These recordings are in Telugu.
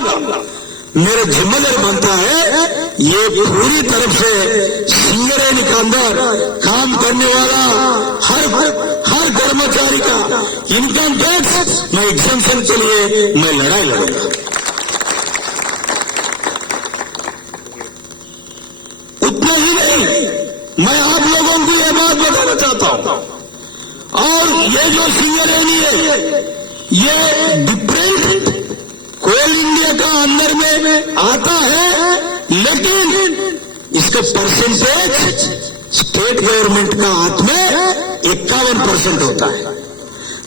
मेरा जिम्मेदारी बनता है ये पूरी तरफ से सिंगरेनी के अंदर काम करने वाला हर कर्मचारी का इनकम टैक्स मैं एग्जेम्पशन के लिए मैं लड़ाई लड़ूंगा। उतना ही नहीं, मैं आप लोगों को यह बात बताना चाहता हूं, और ये जो सिंगरेनी है ये डिफरेंट कोल इंडिया का अंदर में आता है, लेकिन इसका परसेंटेज स्टेट गवर्नमेंट का हाथ में 51% होता है।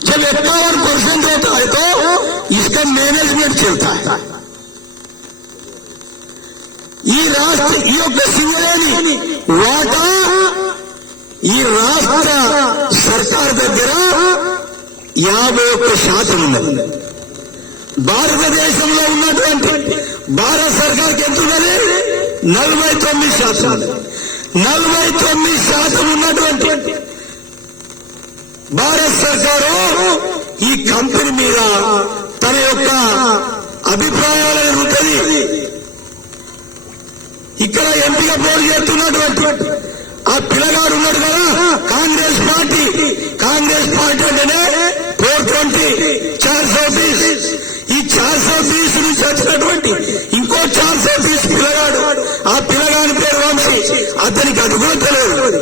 जब 51% होता है तो इसका मैनेजमेंट चलता है। ఈ యొక్క సింగరేణి వాటా ఈ రాష్ట్ర సర్కార్ దగ్గర 51% ఉన్నది। భారతదేశంలో ఉన్నటువంటి భారత సర్కార్కి ఎంత ఉన్నది? 49%। 49% ఉన్నటువంటి భారత సర్కారు ఈ కంపెనీ మీద తన యొక్క అభిప్రాయాలను ఉంటుంది। ఇక్కడ ఎంపీగా పోటీ చేస్తున్నటువంటి ఆ పిల్లగాడు ఉన్నాడు కదా, కాంగ్రెస్ పార్టీ అంటేనే 420 420 ఈ 420 నుంచి వచ్చినటువంటి ఇంకో 420 పిల్లగాడు, ఆ పిల్లగాడి పేరు వంశీ, అతనికి అది కూడా తెలియదు।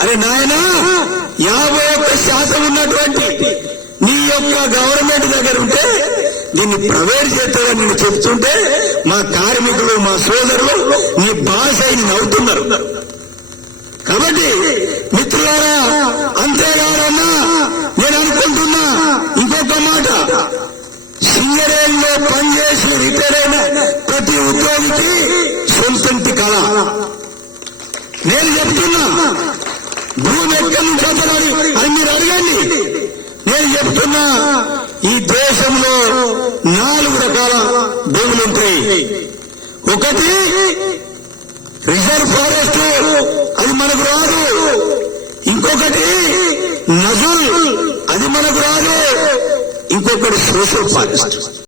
అరే నాయనా, 51% ఉన్నటువంటి నీ యొక్క గవర్నమెంట్ దగ్గర ఉంటే దీన్ని ప్రైవేట్ చేస్తారని నేను చెప్తుంటే మా కార్మికులు, మా సోదరులు నీ భాష నవ్వుతున్నారు। కాబట్టి మిత్రులారా, అంతేగాదన్నా నేను అనుకుంటున్నా ఇంకొక మాట, సింగరేణిలో పనిచేసి రిటైర్ అయిన ప్రతి ఉద్యోగికి సొంతంటి కళ। నేను చెప్తున్నా, భూమి ఎక్కడి నుంచి వదలాలి అని మీరు అడగండి। నేను చెప్తున్నా, ఈ దేశంలో 4 రకాల భూములుంటాయి। ఒకటి రిజర్వ్ ఫారెస్ట్, అది మనకు రాదు। ఇంకొకటి నజుల్, అది మనకు రాదు। ఇంకొకటి సోషల్ ఫారెస్ట్।